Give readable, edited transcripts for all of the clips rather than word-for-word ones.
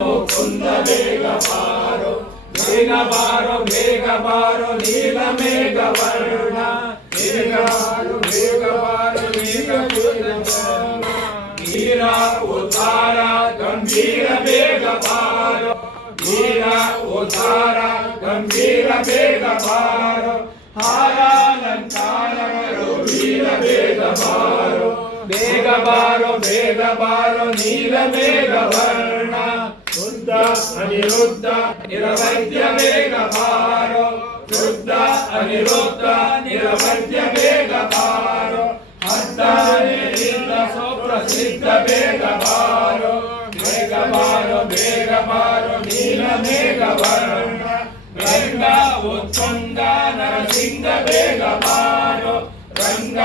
ಕುಂದ ಬೇಗ ಬಾರೋ ಬೇಗ ಬಾರೋ ಬೇಗ ಬಾರೋ ನೀಲ ಮೇಘ ವರ್ಣ ಬೇಗ ಬಾರೋ ಬೇಗ ಬಾರೋ ಬೇಗ ವೀರ ಉದ್ಧಾರ ಗಂಭೀರ ಬೇಗ ಬಾರೋ ವೀರ ಉದ್ಧಾರ ಗಂಭೀರ ಬೇಗ ಬಾರೋ ಹಾರಾಲಂಕಾರಗಳು ವೀರ ಬೇಗ ಬಾರೋ ಬೇಗ ಬಾರೋ ಬೇಗ ಬಾರೋ ನೀಲ ಮೇಘ ವರ್ಣ ಶುದ್ಧ ಅನಿರುದ್ಧ ನಿರವಧ್ಯ ಬೇಗ ಬಾರೋ ಶುದ್ಧ ಅನಿರುದ್ಧ ನಿರವಧ್ಯ ಬೇಗ ಬಾರೋ ಹದ್ದಾನೆಯಿಂದ ಸುಪ್ರಸಿದ್ಧ ಬೇಗ ಬಾರೋ ಬೇಗ ಬಾರೋ ಬೇಗ ಬಾರೋ ನೀಲ ಮೇಘ ವರ್ಣ ರಂಗ ಉತ್ತುಂಗ ನರಸಿಂಹ ಬೇಗ ಬಾರೋ ರಂಗ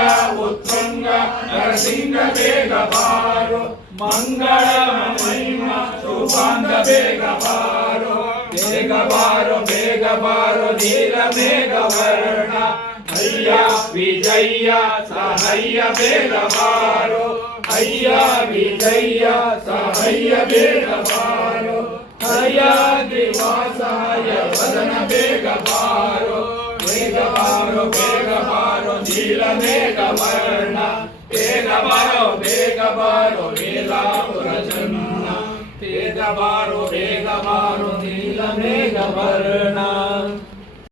ಉತ್ತುಂಗ ನರಸಿಂಹ ಬೇಗ ಬಾರೋ ಮಂಗಳ ಮಹಿಮ ಶುಭಾಂಗ ಬೇಗ ಬಾರೋ ಬೇಗ ಬಾರೋ ಬೇಗ ಬಾರೋ ನೀಲ ಮೇಘ ವರ್ಣ ಅಯ್ಯ ವಿಜಯ ಸಹಯ್ಯ ಬೇಗ ಬಾರೋ ಅಯ್ಯ ವಿಜಯ ಸಹಯ್ಯ ಬೇಗ ಬಾರೋ ಹಯಗ್ರೀವಾಸಾಯ ವದನ ಬೇಗ ಬಾರೋ ಬೇಗ ಬಾರೋ ಬೇಗ ಬಾರೋ ನೀಲ ಮೇಘ ವರ್ಣ ಬೇಗ ಬಾರೋ ವೇಲಾಪುರ ಜನ್ನ ಬೇಗ ಬಾರೋ ನೀಲ ಮೇಘ ವರ್ಣ